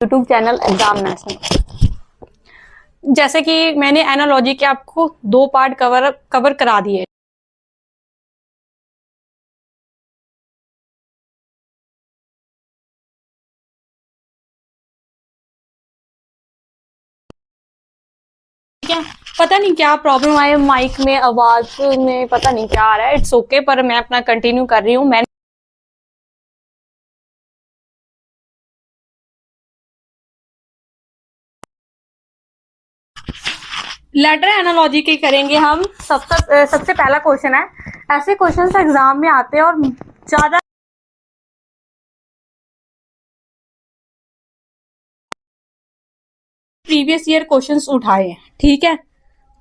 YouTube channel exam nation. जैसे कि मैंने एनालॉजी के आपको 2 पार्ट कवर करा दिए। ठीक है, पता नहीं क्या प्रॉब्लम आए माइक में, आवाज में, पता नहीं क्या आ रहा है। इट्स ओके, पर मैं अपना कंटिन्यू कर रही हूँ। मैं लेटर एनालॉजी के करेंगे हम। सबसे पहला क्वेश्चन है, ऐसे क्वेश्चन एग्जाम में आते हैं और ज्यादा प्रीवियस ईयर क्वेश्चंस उठाए हैं। ठीक है,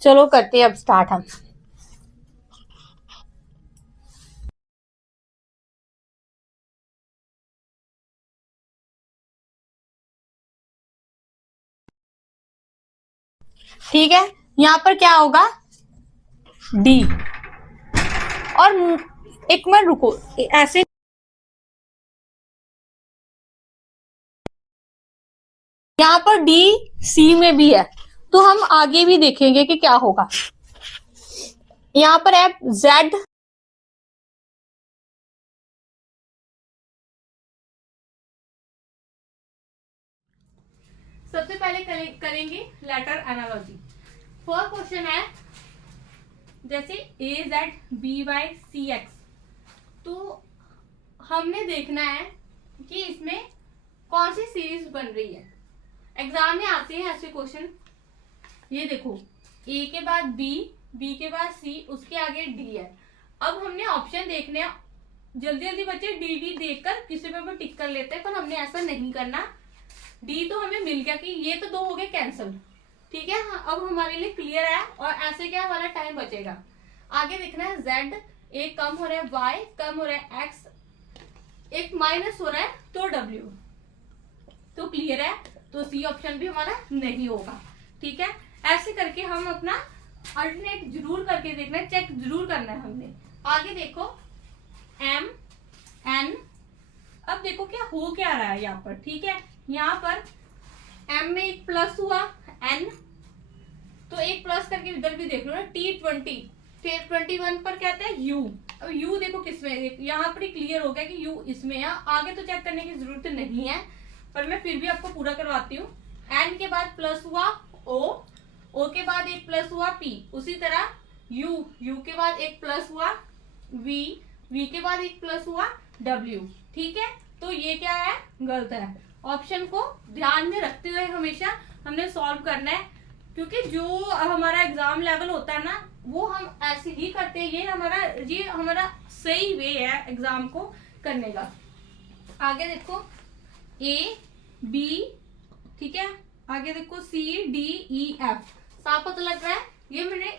चलो करते हैं अब स्टार्ट हम। ठीक है, यहाँ पर क्या होगा, डी। और एक मिनट रुको, ऐसे यहाँ पर डी सी में भी है, तो हम आगे भी देखेंगे कि क्या होगा। यहाँ पर है जेड, सबसे पहले करेंगे लेटर एनालॉजी। फर्स्ट क्वेश्चन है जैसे A Z B Y C X, तो हमने देखना है कि इसमें कौन सी सीरीज बन रही है। एग्जाम में आते हैं ऐसे क्वेश्चन, ये देखो ए के बाद बी, बी के बाद सी, उसके आगे डी है। अब हमने ऑप्शन देखने हैं, जल्दी जल्दी बच्चे डी डी देखकर किसी पे भी टिक कर लेते हैं, पर हमने ऐसा नहीं करना। डी तो हमें मिल गया कि ये तो 2 हो गए कैंसिल। ठीक है, हाँ, अब हमारे लिए क्लियर है और ऐसे क्या हमारा टाइम बचेगा। आगे देखना है जेड, एक कम हो रहा है, वाई कम हो रहा है, एक्स एक माइनस हो रहा है, तो डब्ल्यू तो क्लियर है, तो सी ऑप्शन भी हमारा नहीं होगा। ठीक है, ऐसे करके हम अपना अल्टरनेट जरूर करके देखना है, चेक जरूर करना है हमने। आगे देखो एम एन, अब देखो क्या हो क्या रहा है यहाँ पर। ठीक है, यहाँ पर एम में एक प्लस हुआ, एन तो एक प्लस करके इधर भी देख लो ना, T20, फिर 21 पर कहते हैं यू। अब यू देखो किसमें, यहाँ पर ही क्लियर हो गया कि यू इसमें है। आगे तो चेक करने की जरूरत नहीं है, पर मैं फिर भी आपको पूरा करवाती हूँ। एन के बाद प्लस हुआ ओ, ओ के बाद एक प्लस हुआ पी, उसी तरह यू, यू के बाद एक प्लस हुआ वी, वी के बाद एक प्लस हुआ डब्ल्यू। ठीक है, तो ये क्या है, गलत है। ऑप्शन को ध्यान में रखते हुए हमेशा हमने सॉल्व करना है, क्योंकि जो हमारा एग्जाम लेवल होता है ना, वो हम ऐसे ही करते हैं। ये हमारा सही वे है एग्जाम को करने का। आगे देखो ए बी, ठीक है, आगे देखो सी डी ई एफ, साफ पता लग रहा है। ये मैंने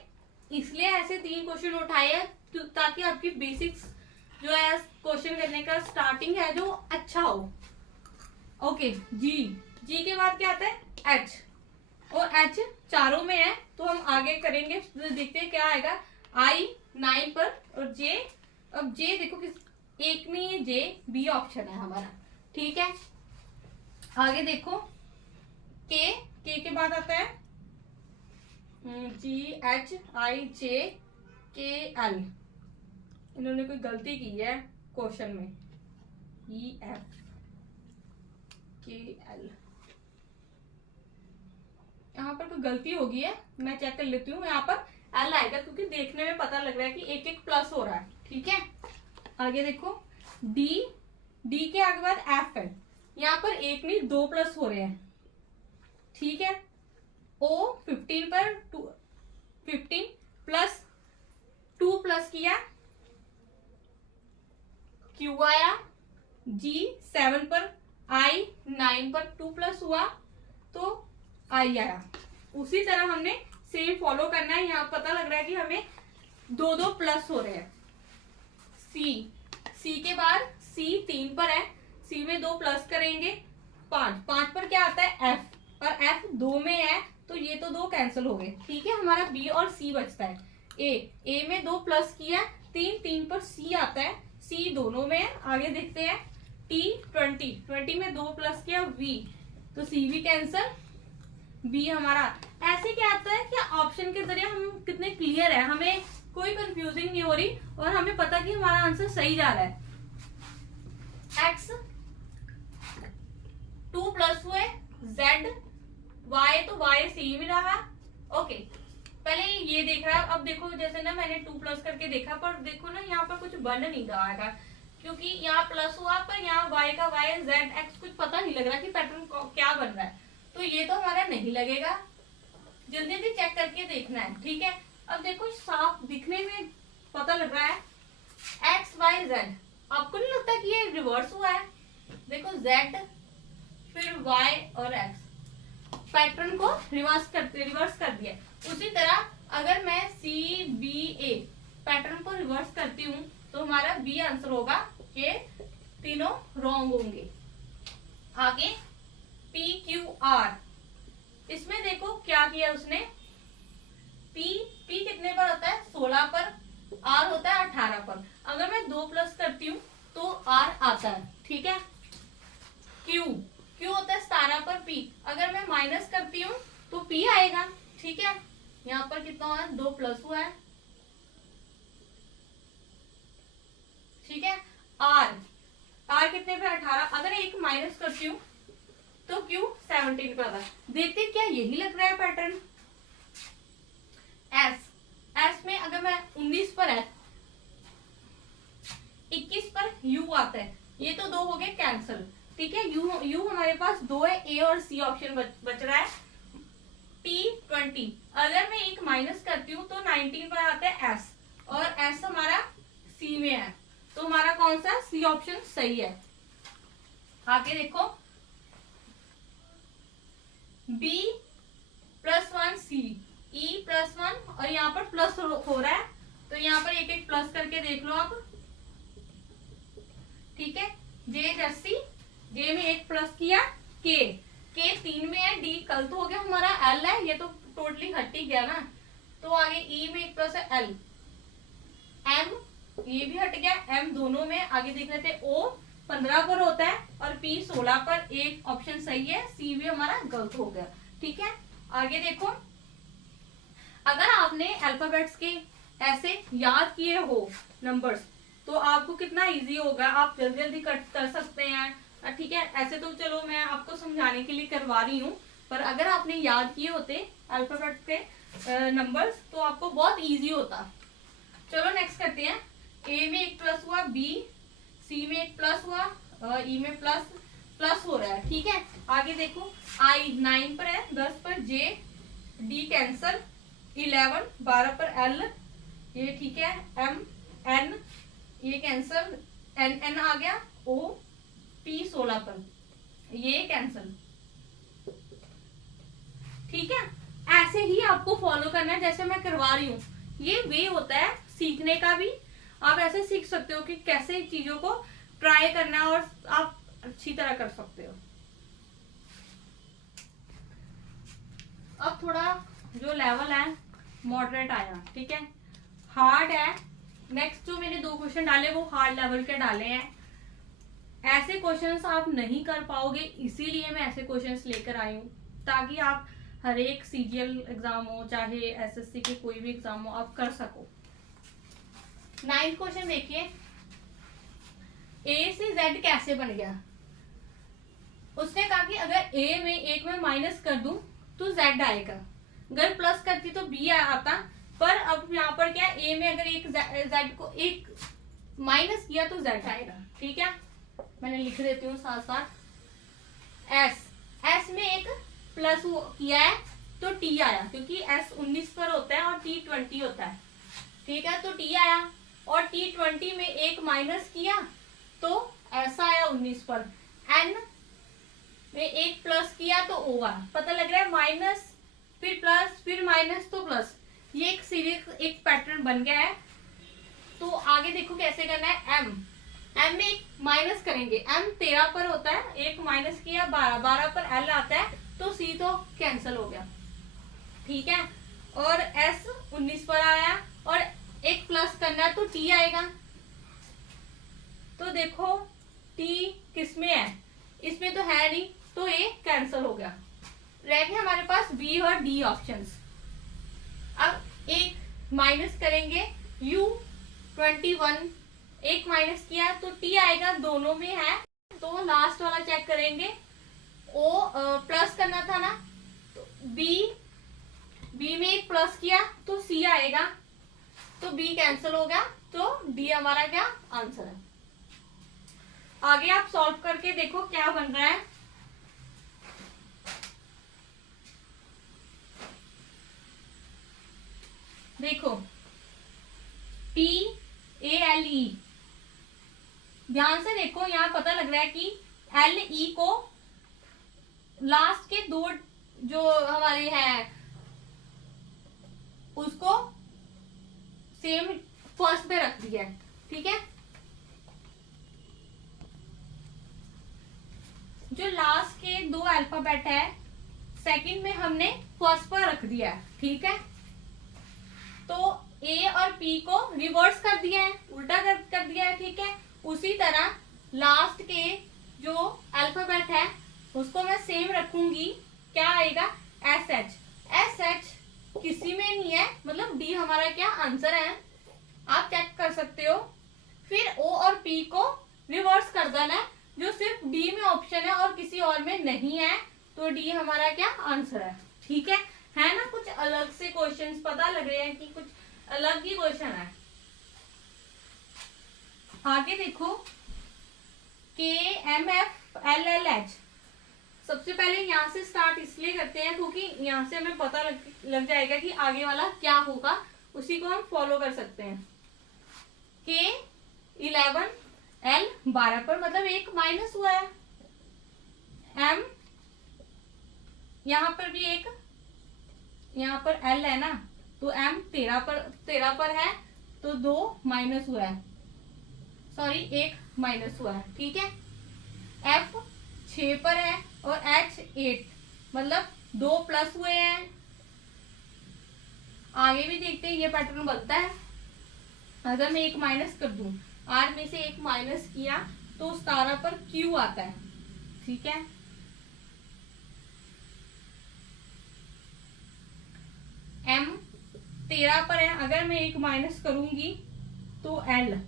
इसलिए ऐसे 3 क्वेश्चन उठाए हैं ताकि आपकी बेसिक्स जो है क्वेश्चन करने का स्टार्टिंग है जो अच्छा हो। ओके, जी, जी के बाद क्या आता है एच, और एच चारों में है, तो हम आगे करेंगे, तो देखते हैं क्या आएगा। आई 9 पर और जे, अब जे देखो किस एक में, ये जे बी ऑप्शन है हमारा। ठीक है, आगे देखो के के बाद आता है जी एच आई जे के एल, इन्होंने कोई गलती की है क्वेश्चन में, ई एफ के एल, यहाँ पर कोई गलती हो गई है, मैं चेक कर लेती हूँ। यहाँ पर एल आएगा क्योंकि देखने में पता लग रहा है कि एक एक प्लस हो रहा है। ठीक है, आगे देखो डी, डी के आगे बाद एफ है, यहाँ पर एक नहीं 2 प्लस हो रहे हैं। ठीक है, ओ 15 पर 15 प्लस 2 प्लस किया, क्यू आया, जी 7 पर, आई 9 पर 2 प्लस हुआ, तो आई आया। उसी तरह हमने सेम फॉलो करना है। यहाँ पता लग रहा है कि हमें 2 प्लस हो रहे हैं। सी, सी के बाद सी 3 पर है, सी में 2 प्लस करेंगे, 5 पर क्या आता है एफ, और एफ 2 में है, तो ये तो 2 कैंसिल हो गए। ठीक है, हमारा बी और सी बचता है। ए में 2 प्लस किया, 3 पर सी आता है, सी दोनों में है। आगे देखते हैं T20, 20 में 2 प्लस किया वी, तो सी भी कैंसल, बी हमारा। ऐसे क्या आता है कि ऑप्शन के जरिए हम कितने क्लियर है, हमें कोई कंफ्यूजिंग नहीं हो रही और हमें पता कि हमारा आंसर सही जा रहा है। एक्स 2 प्लस हुए, जेड वाई तो वाई सेम ही रहा। ओके, पहले ये देख रहा है। अब देखो जैसे ना मैंने 2 प्लस करके देखा, पर देखो ना यहाँ पर कुछ बन नहीं रहा है, क्योंकि यहाँ प्लस हुआ पर यहाँ वाई का वाई, जेड एक्स कुछ पता नहीं लग रहा कि पैटर्न क्या बन रहा है। तो ये तो हमारा नहीं लगेगा, जल्दी जल्दी चेक करके देखना है। ठीक है, अब देखो साफ दिखने में पता लग रहा है एक्स वाई जेड। आपको नहीं लगता कि ये रिवर्स हुआ है? देखो जेड फिर वाई और एक्स, पैटर्न को रिवर्स कर दिया। उसी तरह अगर मैं सी बी ए पैटर्न को रिवर्स करती हूँ तो हमारा बी आंसर होगा, ये तीनों रॉन्ग होंगे। आगे पी क्यू आर, इसमें देखो क्या किया उसने, पी कितने पर होता है 16 पर, आर होता है 18 पर। अगर मैं 2 प्लस करती हूँ तो आर आता है। ठीक है, क्यू होता है 17 पर पी, अगर मैं माइनस करती हूँ तो पी आएगा। ठीक है, यहाँ पर कितना हुआ है 2 प्लस हुआ है। ठीक है, आर कितने पे 18, अगर एक माइनस करती हूँ तो क्यू 17 पे आता है। देखते क्या यही लग रहा है पैटर्न। एस में अगर मैं 19 पर है, 21 पर यू आता है, ये तो 2 हो गए कैंसल। ठीक है, यू हमारे पास 2 है, ए और सी ऑप्शन बच रहा है। T20, अगर मैं एक माइनस करती हूँ तो 19 पर आता है एस, और एस हमारा सी में है, तो हमारा कौन सा सी ऑप्शन सही है। आगे देखो B +1 C, E +1, और यहाँ पर प्लस हो रहा है, तो यहाँ पर एक एक प्लस करके देख लो आप। ठीक है, जे जर्सी, जे में एक प्लस किया, के 3 में है, डी कल तो हो गया हमारा, एल है, ये तो टोटली हट ही गया ना। तो आगे ई में एक प्लस है, एल, एम ये भी हट गया, एम दोनों में। आगे देख लेते, ओ 15 पर होता है और पी 16 पर, एक ऑप्शन सही है, सी भी हमारा गलत हो गया। ठीक है, आगे देखो, अगर आपने अल्फाबेट्स के ऐसे याद किए हो नंबर्स, तो आपको कितना इजी होगा, आप जल्दी जल्दी कर सकते हैं। ठीक है, ऐसे तो चलो मैं आपको समझाने के लिए करवा रही हूँ, पर अगर आपने याद किए होते अल्फाबेट के नंबर्स तो आपको बहुत इजी होता। चलो नेक्स्ट करते हैं। ए में एक प्लस हुआ, बी सी में एक प्लस हुआ, ई में प्लस हो रहा है। ठीक है, आगे देखो, आई 9 पर है, 10 पर जे, डी कैंसल, 11 12 पर एल, ये ठीक है, एम एन ये कैंसल, एन आ गया, ओ पी 16 पर, ये कैंसल। ठीक है, ऐसे ही आपको फॉलो करना है जैसे मैं करवा रही हूँ। ये वे होता है सीखने का भी, आप ऐसे सीख सकते हो कि कैसे चीजों को ट्राई करना है और आप अच्छी तरह कर सकते हो। अब थोड़ा जो लेवल है मॉडरेट आया। ठीक है, हार्ड है। नेक्स्ट जो मैंने 2 क्वेश्चन डाले वो हार्ड लेवल के डाले हैं। ऐसे क्वेश्चंस आप नहीं कर पाओगे, इसीलिए मैं ऐसे क्वेश्चंस लेकर आई हूँ, ताकि आप हर एक सीजीएल एग्जाम हो चाहे एसएससी के कोई भी एग्जाम हो आप कर सको। 9th क्वेश्चन देखिए, ए से जेड कैसे बन गया। उसने कहा कि अगर ए में एक में माइनस कर दूं तो जेड आएगा, अगर प्लस करती तो बी आता, पर अब यहाँ पर क्या, ए में अगर एक जेड को एक माइनस किया तो जेड आएगा। ठीक है, मैंने लिख देती हूँ साथ साथ। एस में एक प्लस किया है तो टी आया, क्योंकि एस 19 पर होता है और टी 20 होता है। ठीक है, तो टी आया, और टी 20 में एक माइनस किया तो ऐसा आया 19 पर। एन में एक प्लस किया तो ओ आया। पता लग रहा है, माइनस फिर प्लस फिर माइनस तो प्लस, ये एक सीरीज एक पैटर्न बन गया है। तो आगे देखो कैसे करना है। एम में एक माइनस करेंगे, एम 13 पर होता है, एक माइनस किया 12 पर एल आता है, तो सी तो कैंसिल हो गया। ठीक है, और एस 19 पर आया और एक प्लस करना है तो टी आएगा। तो देखो टी किसमें है, इसमें तो है नहीं, तो ए कैंसिल हो गया। रह गए हमारे पास बी और डी ऑप्शंस। अब एक माइनस करेंगे U21, एक माइनस किया तो टी आएगा, दोनों में है तो लास्ट वाला चेक करेंगे। ओ प्लस करना था ना, तो बी में एक प्लस किया तो सी आएगा, तो बी कैंसिल हो गया, तो डी हमारा क्या आंसर है। आगे आप सॉल्व करके देखो क्या बन रहा है। देखो TALE, ध्यान से देखो, यहां पता लग रहा है कि LE को लास्ट के दो जो हमारे हैं उसको सेम फर्स्ट पे रख दिया है, ठीक है। जो लास्ट के दो अल्फाबेट है सेकंड में हमने फर्स्ट पर रख दिया है, ठीक है। तो ए और पी को रिवर्स कर दिया है, उल्टा कर दिया है, ठीक है। उसी तरह लास्ट के जो अल्फाबेट है उसको मैं सेम रखूंगी, क्या आएगा SH किसी में नहीं है, मतलब डी हमारा क्या आंसर है, आप चेक कर सकते हो। फिर ओ और पी को रिवर्स कर देना है, जो सिर्फ डी में ऑप्शन है और किसी और में नहीं है, तो डी हमारा क्या आंसर है, ठीक है ना। कुछ अलग से क्वेश्चंस पता लग रहे हैं कि कुछ अलग ही क्वेश्चन है। आगे देखो KMFLLH, सबसे पहले यहाँ से स्टार्ट इसलिए करते हैं क्योंकि यहाँ से हमें पता लग जाएगा कि आगे वाला क्या होगा, उसी को हम फॉलो कर सकते हैं। K11 L12 पर मतलब एक माइनस हुआ है, M यहाँ पर भी एक, यहाँ पर L है ना, तो M 13 पर है, तो 2 माइनस हुआ है, सॉरी 1 माइनस हुआ है, ठीक है। F 6 पर है और H 8, मतलब 2 प्लस हुए हैं। आगे भी देखते हैं ये पैटर्न बनता है। अगर मैं 1 माइनस कर दूं, R में से 1 माइनस किया तो 17 पर Q आता है, ठीक है। M 13 पर है, अगर मैं 1 माइनस करूंगी तो L।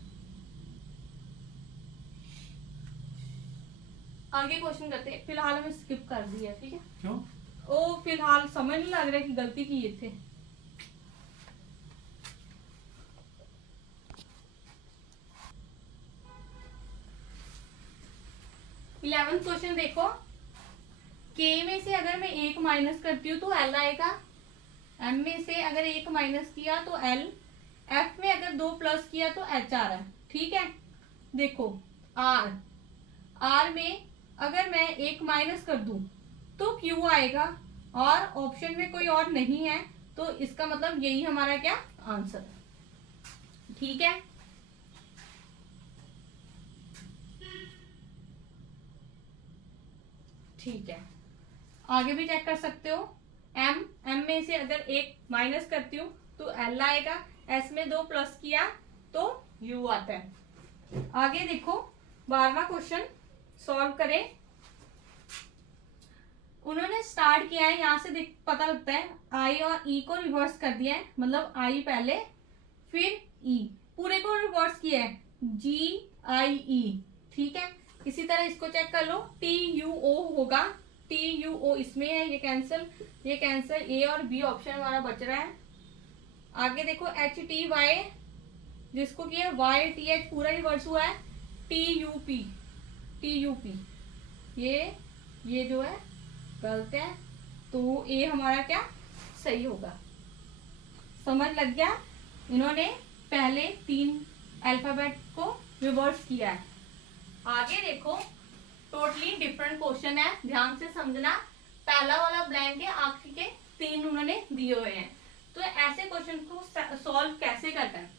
आगे क्वेश्चन करते हैं, फिलहाल हमें स्किप कर दिया, ठीक है। क्यों? ओ फिलहाल समझ नहीं लग रहा कि गलती की ये थे। इलेवेंथ क्वेश्चन देखो, K में से अगर मैं 1 माइनस करती हूँ तो L आएगा, M में से अगर 1 माइनस किया तो L, F में अगर 2 प्लस किया तो H आ रहा है, ठीक है। देखो R में अगर मैं 1 माइनस कर दूं तो Q आएगा, और ऑप्शन में कोई और नहीं है, तो इसका मतलब यही हमारा क्या आंसर है, ठीक है। ठीक है, आगे भी चेक कर सकते हो। M में से अगर 1 माइनस करती हूँ तो L आएगा, S में 2 प्लस किया तो U आता है। आगे देखो 12वां क्वेश्चन सॉल्व करें। उन्होंने स्टार्ट किया है, यहाँ से पता लगता है I और E को रिवर्स कर दिया है, मतलब I पहले फिर E, पूरे को रिवर्स किया है GIE, ठीक है। इसी तरह इसको चेक कर लो, TUO होगा, TUO इसमें है, ये कैंसिल A और B ऑप्शन हमारा बच रहा है। आगे देखो HTY, जिसको किया YTH पूरा रिवर्स हुआ है, TUP ये जो है गलत है, तो ए हमारा क्या सही होगा। समझ लग गया, इन्होंने पहले 3 अल्फाबेट को रिवर्स किया है। आगे देखो टोटली डिफरेंट क्वेश्चन है, ध्यान से समझना। पहला वाला ब्लैंक है, आखिरी के 3 उन्होंने दिए हुए हैं। तो ऐसे क्वेश्चन को सॉल्व कैसे करना है,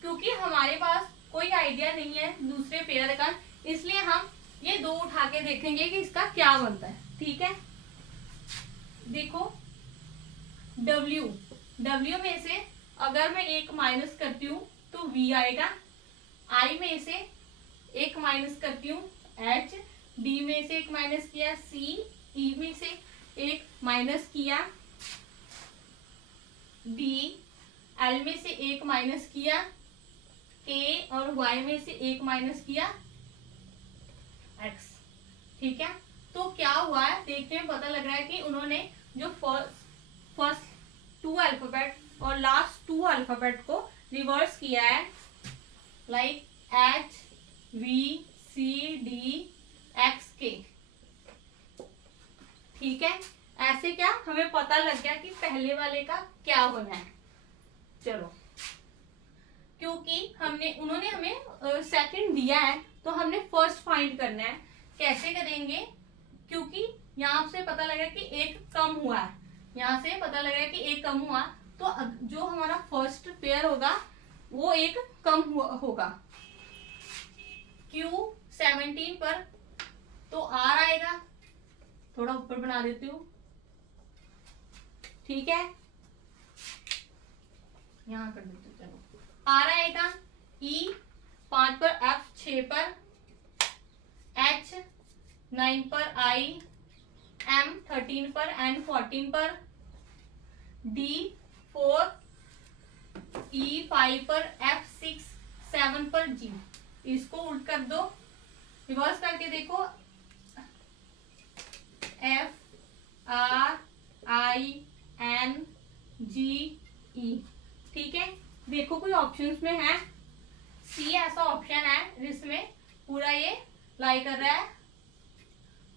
क्योंकि हमारे पास कोई आइडिया नहीं है दूसरे पेयर का, इसलिए हम ये 2 उठा के देखेंगे कि इसका क्या बनता है, ठीक है। देखो W में से अगर मैं 1 माइनस करती हूँ तो V आएगा, I में से 1 माइनस करती हूँ H, डी में से एक माइनस किया, सी ई में से एक माइनस किया, डी एल में से एक माइनस किया, के और वाई में से एक माइनस किया, एक्स। ठीक है, तो क्या हुआ है देखने में पता लग रहा है कि उन्होंने जो फर्स्ट 2 अल्फाबेट और लास्ट 2 अल्फाबेट को रिवर्स किया है, like H V C D X K. ठीक है, ऐसे क्या हमें पता लग गया कि पहले वाले का क्या होना है। चलो, क्योंकि उन्होंने हमें सेकंड दिया है तो हमने फर्स्ट फाइंड करना है। कैसे करेंगे, क्योंकि यहाँ से पता लगा कि एक कम हुआ है, यहाँ से पता लगा कि एक कम हुआ, तो जो हमारा फर्स्ट पेयर होगा वो एक कम होगा। Q 17 पर तो R आएगा, थोड़ा ऊपर बना देती हूँ। ठीक है, यहाँ कर देती हूँ। चलो, R आएगा, E 5 पर, F 6 पर, H 9 पर, I M 13 पर, N 14 पर, D 4, E 5 पर, F 6 7 पर, G। इसको उल्ट कर दो, रिवर्स करके देखो, F R I N G E। ठीक है, देखो कोई ऑप्शंस में है, C ऐसा ऑप्शन है जिसमें पूरा ये लाई कर रहा है।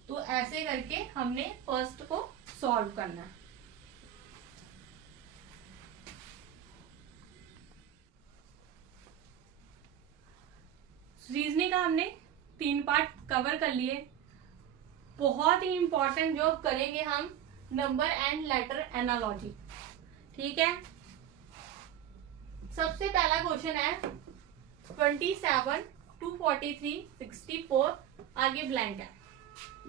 तो ऐसे करके हमने फर्स्ट को सॉल्व करना है। रीजनिंग का हमने 3 पार्ट कवर कर लिए। बहुत ही इंपॉर्टेंट जो करेंगे हम, नंबर एंड लेटर एनालॉजी। ठीक है, सबसे पहला क्वेश्चन है 27, 243, 64, आगे ब्लैंक है।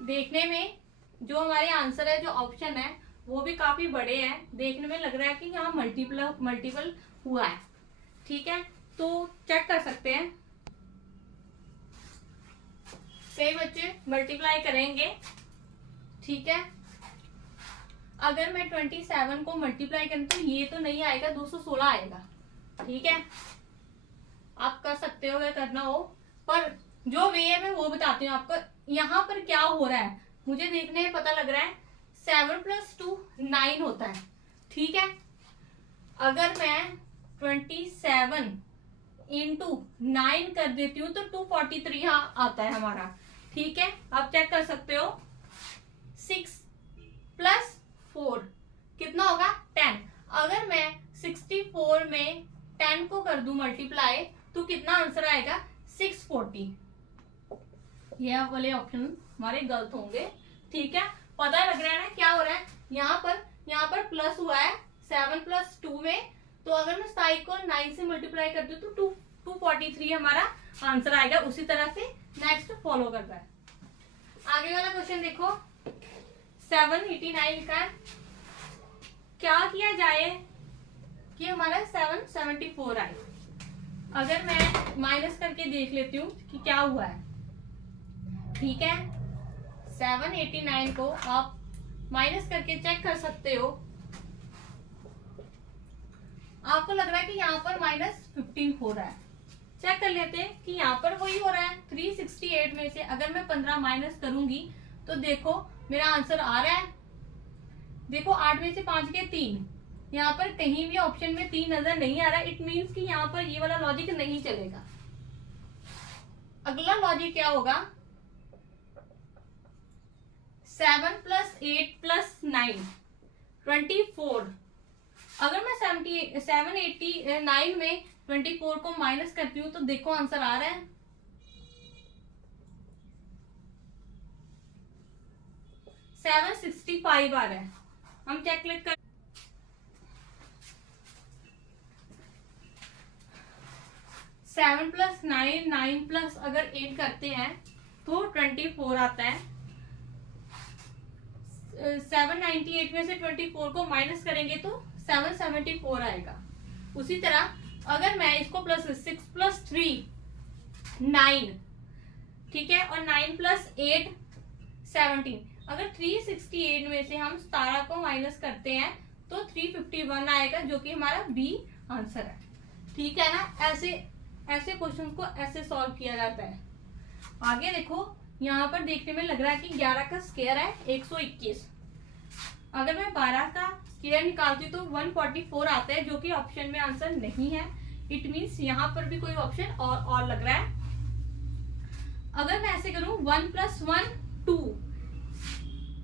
देखने में जो हमारे आंसर है, जो ऑप्शन है, वो भी काफी बड़े हैं। देखने में लग रहा है कि यहाँ मल्टीपल हुआ है। ठीक है, तो चेक कर सकते हैं। कई बच्चे मल्टीप्लाई करेंगे। ठीक है, अगर मैं 27 को मल्टीप्लाई करूं तो ये तो नहीं आएगा, 216 आएगा। ठीक है, आप कर सकते हो अगर करना हो, पर जो वे है मैं वो बताती हूँ आपको। यहाँ पर क्या हो रहा है मुझे देखने में पता लग रहा है, 7 + 2 9 होता है। ठीक है, अगर मैं 27 × 9 कर देती हूँ तो 243 यहाँ आता है हमारा। ठीक है, आप चेक कर सकते हो, 6 + 4 कितना होगा, 10। अगर मैं 64 में 10 को कर दूं मल्टीप्लाई तो कितना आंसर आएगा, 640। ये वाले ऑप्शन हमारे गलत होंगे। ठीक है, पता लग रहा है ना क्या हो रहा है, यहाँ पर प्लस हुआ है 7 + 2 में, तो अगर मैं साई को 9 से मल्टीप्लाई कर दूं तो 243 हमारा आंसर आएगा। उसी तरह से नेक्स्ट फॉलो करता है। आगे वाला क्वेश्चन देखो, 789 लिखा है। क्या किया जाए कि हमारा 774 आए। अगर मैं माइनस करके देख लेती हूँ कि क्या हुआ है। ठीक है, 789 को आप माइनस करके चेक कर सकते हो। आपको लग रहा है कि यहाँ पर -15 हो रहा है, चेक कर लेते हैं कि यहाँ पर वही हो रहा है। 368 में से अगर मैं 15 माइनस करूंगी तो देखो मेरा आंसर आ रहा है। देखो 8 में से 5 के 3, यहाँ पर कहीं भी ऑप्शन में 3 नजर नहीं आ रहा। इट मीन्स कि यहाँ पर ये वाला लॉजिक नहीं चलेगा। अगला लॉजिक क्या होगा, 7 + 8 + 9 24। अगर मैं 789 में 24 को माइनस करती हूँ तो देखो आंसर आ रहा है, 765 आ रहा है। हम चेक क्लिक कर, 7 + 9 9 + अगर 8 करते हैं तो 24 आता है। 798 में से 24 को माइनस करेंगे तो 774 आएगा। उसी तरह अगर मैं इसको +6 + 3 9, ठीक है, और 9 + 8 17। अगर 368 में से हम 17 को माइनस करते हैं तो 351 आएगा, जो कि हमारा बी आंसर है। ठीक है ना, ऐसे ऐसे क्वेश्चन को ऐसे सॉल्व किया जाता है। आगे देखो, यहाँ पर देखने में लग रहा है कि 11 का स्क्वायर है 121। अगर मैं 12 का स्क्वायर निकालती तो 144 आता है, जो कि ऑप्शन में आंसर नहीं है। इट मीन्स यहाँ पर भी कोई ऑप्शन और लग रहा है। अगर मैं ऐसे करूं 1 + 1 2,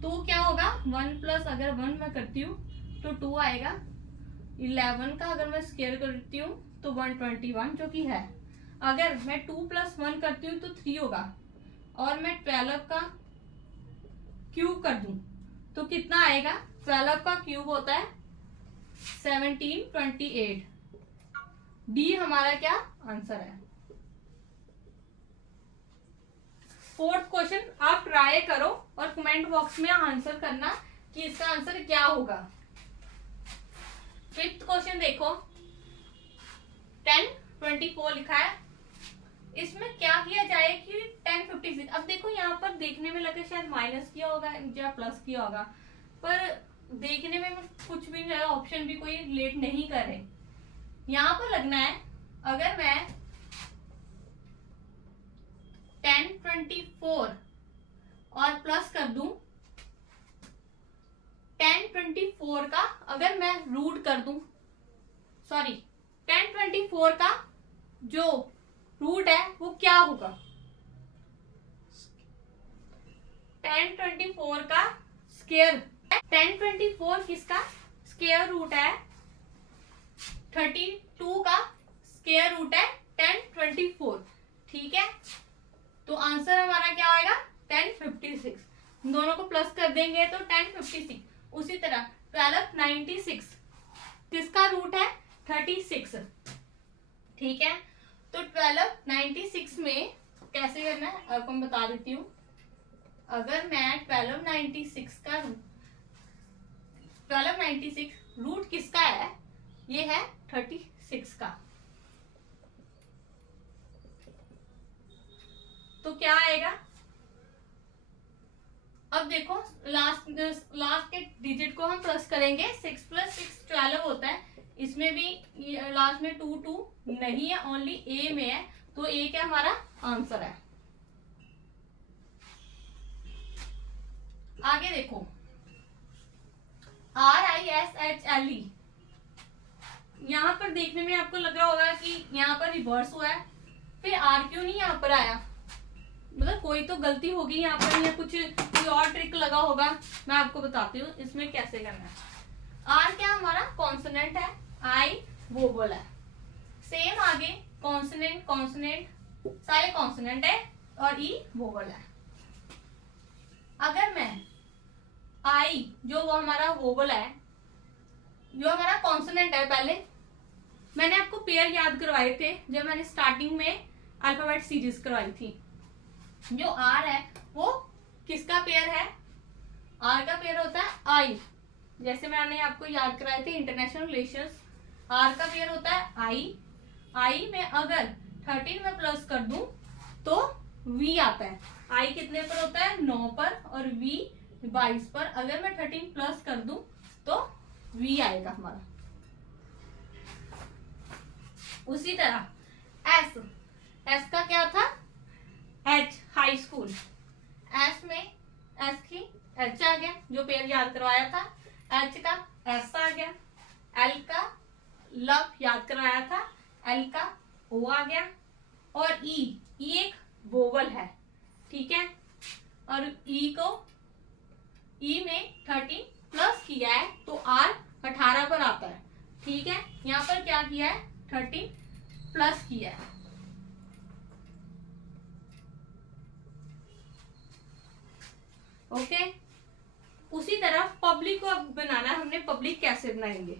तो क्या होगा 1 प्लस, अगर 1 मैं करती हूँ तो 2 आएगा। 11 का अगर मैं स्क्वायर करती हूँ तो 121, जो कि है। अगर मैं 2 + 1 करती हूँ तो 3 होगा, और मैं 12 का क्यूब कर दूं तो कितना आएगा? 12 का क्यूब होता है 1728। डी हमारा क्या आंसर है। फोर्थ क्वेश्चन आप ट्राई करो और कमेंट बॉक्स में आंसर करना कि इसका आंसर क्या होगा। फिफ्थ क्वेश्चन देखो, 1024 लिखा है। इसमें क्या किया जाए कि 1056। अब देखो यहाँ पर देखने में लगे शायद माइनस किया होगा या प्लस किया होगा, पर देखने में कुछ भी नहीं, ऑप्शन भी कोई रिलेट नहीं कर रहे। यहाँ पर लगना है, अगर मैं 1024 और प्लस कर दूं, 1024 का अगर मैं रूट कर दूं, सॉरी 1024 का जो रूट है वो क्या होगा? 1024 का स्क्वायर, 1024 किसका स्क्वायर रूट है? 32 का स्क्वायर रूट है 1024। ठीक है, तो आंसर हमारा क्या आएगा? 1056। दोनों को प्लस कर देंगे तो 1056। उसी तरह 1296 किसका रूट है? 36। ठीक है, तो 1296 में कैसे करना है आपको मैं बता देती हूँ। अगर मैं 1296 रूट किसका है? ये है 36 का, तो क्या आएगा? अब देखो लास्ट के डिजिट को हम प्लस करेंगे। 6 + 6 12 होता है। इसमें भी लास्ट में 2 नहीं है, ओनली ए में है, तो ए क्या हमारा आंसर है। आगे देखो, RISHLE। यहाँ पर देखने में आपको लग रहा होगा कि यहाँ पर रिवर्स हुआ है, फिर आर क्यों नहीं यहाँ पर आया? मतलब कोई तो गलती होगी यहाँ पर, या कुछ कोई और ट्रिक लगा होगा। मैं आपको बताती हूँ इसमें कैसे करना है। आर क्या हमारा कॉन्सोनेंट है, आई वोवल है। सेम आगे कॉन्सोनेंट सारे कॉन्सोनेंट है, और ई वोवल है। अगर मैं आई जो वो हमारा वोवल है, जो हमारा कॉन्सोनेंट है, पहले मैंने आपको पेयर याद करवाए थे जब मैंने स्टार्टिंग में अल्फाबेट सीरीज करवाई थी। जो आर है वो किसका पेयर है? आर का पेयर होता है आई, जैसे मैंने आपको याद कराए थे इंटरनेशनल रिलेशंस। आर का पेयर होता है आई में अगर 13 में प्लस कर दूं तो वी आता है। आई कितने पर होता है? 9 पर, और वी 22 पर। अगर मैं 13 प्लस कर दूं तो वी आएगा हमारा। उसी तरह एस का क्या था? H, high school. एस में एस की एच आ गया, जो पेयर याद करवाया था। एच का एस आ गया। एल का लव याद करवाया था, एल का ओ आ गया। और ई एक वोवल है, ठीक है। और ई में 13 प्लस किया है तो आर 18 पर आता है, ठीक है। यहाँ पर क्या किया है? 13 प्लस किया है। ओके, उसी तरह पब्लिक को अब बनाना है हमने। पब्लिक कैसे बनाएंगे?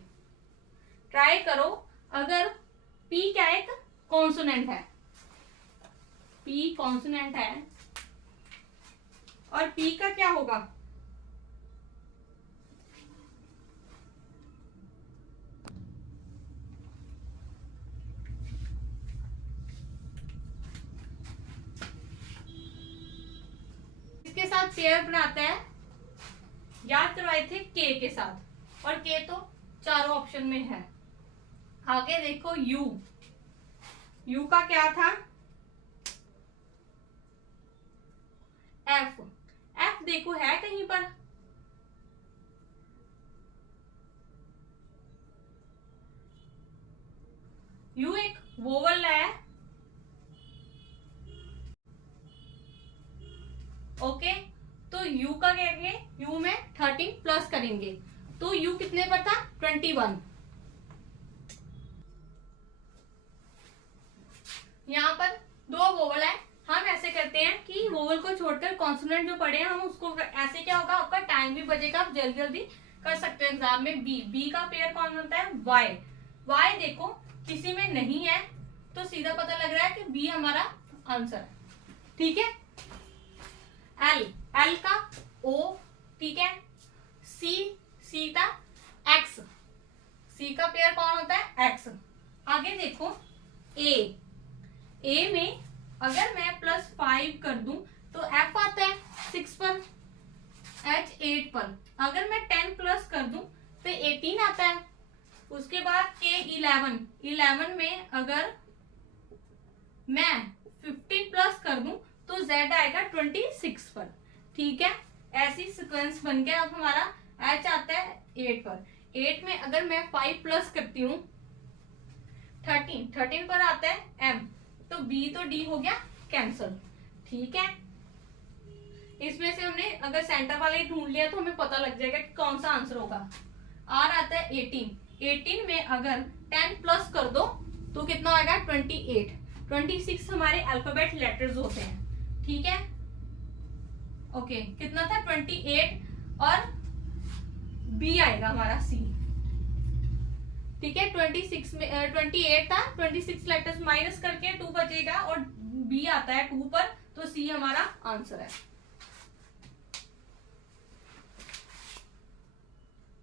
ट्राई करो। अगर पी क्या एक कॉन्सोनेंट है, पी कॉन्सोनेंट है, और पी का क्या होगा? इसके साथ पेयर बनाता है, याद करवाए थे के के साथ, और के तो चारों ऑप्शन में है। आगे देखो यू, यू का क्या था, एफ, एफ देखो है कहीं पर, यू एक वोवल है, ओके। तो यू का क्या है, यू में 13 प्लस करेंगे तो यू कितने पर था, 21। यहाँ पर दो वोवल है, हम ऐसे करते हैं कि वोवल को छोड़कर कॉन्सोनेंट जो पढ़े हैं हम उसको ऐसे, क्या होगा आपका टाइम भी बचेगा, आप जल्दी जल्दी कर सकते हैं एग्जाम में। बी, बी का पेयर कौन बनता है, वाई, वाई देखो किसी में नहीं है तो सीधा पता लग रहा है कि बी हमारा आंसर है, ठीक है। एल, एल का ओ, ठीक है। सी, सी का एक्स, सी का पेयर कौन होता है, एक्स। आगे देखो ए, ए में अगर मैं +5 कर दूं तो एफ आता है 6 पर, एच 8 पर। अगर मैं 10 प्लस कर दूं तो 18 आता है। उसके बाद के 11, 11 में अगर मैं 15 प्लस कर दूं तो जेड आएगा 26 पर, ठीक है। ऐसी सीक्वेंस बन गया। अब हमारा एच आता है 8 पर, 8 में अगर मैं 5 प्लस करती हूँ 13, 13 पर आता है एम, तो बी तो डी हो गया कैंसल, ठीक है। इसमें से हमने अगर सेंटर वाले ही ढूंढ लिया तो हमें पता लग जाएगा कि कौन सा आंसर होगा। आर आता है 18, 18 में अगर 10 प्लस कर दो तो कितना होगा, 28, 26 हमारे अल्फाबेट लेटर्स होते हैं, ठीक है। ओके, कितना था 28, और बी आएगा हमारा सी, ठीक है। 26 में 28 था, 26 लेटर्स माइनस करके 2 बचेगा और बी आता है 2 पर, तो सी हमारा आंसर है।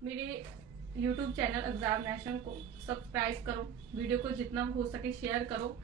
मेरे YouTube चैनल एग्जामिनेशन को सब्सक्राइब करो, वीडियो को जितना हो सके शेयर करो